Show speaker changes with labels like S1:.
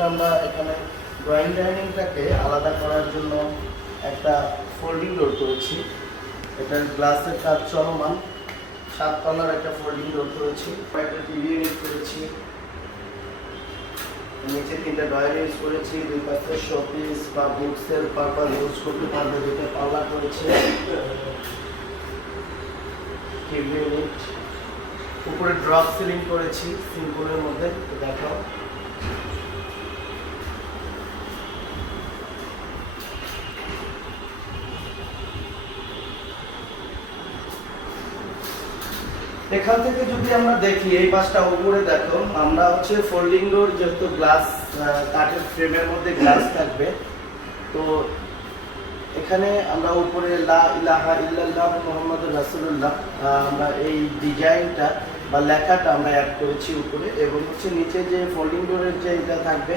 S1: একটা আমরা এখানে ড্রয়িং ডাইনিংটাকে আলাদা করার জন্য একটা ফোল্ডিং ডোর করেছি। এটার গ্লাসের কাজ চলমান। সাত তলার একটা ফোল্ডিং ডোর করেছি। একটা টিভি ইউনিট করেছি। নিচে তিনটা ড্রয়ার ইউজ করেছি। দুই পাশে শোপিস বা বুকসের পারপাস ইউজ করতে পারবে দুটো পাল্লা করেছি। টিভি ইউনিট উপরে ড্রপ সিলিং করেছি। সিম্পলের মধ্যে। দেখাও। এখান থেকে যদি আমরা দেখি, এই পাশটা উপরে দেখো, আমরা হচ্ছে ফোল্ডিং ডোর যেহেতু গ্লাস কাঠের ফ্রেমের মধ্যে গ্লাস থাকবে। তো এখানে আমরা উপরে লা ইলাহা ইল্লাল্লাহ মোহাম্মদ রাসূলুল্লাহ আমরা এই ডিজাইনটা বা লেখাটা আমরা অ্যাড করেছি উপরে এবং হচ্ছে নিচে যে ফোল্ডিং ডোরের যে এটা থাকবে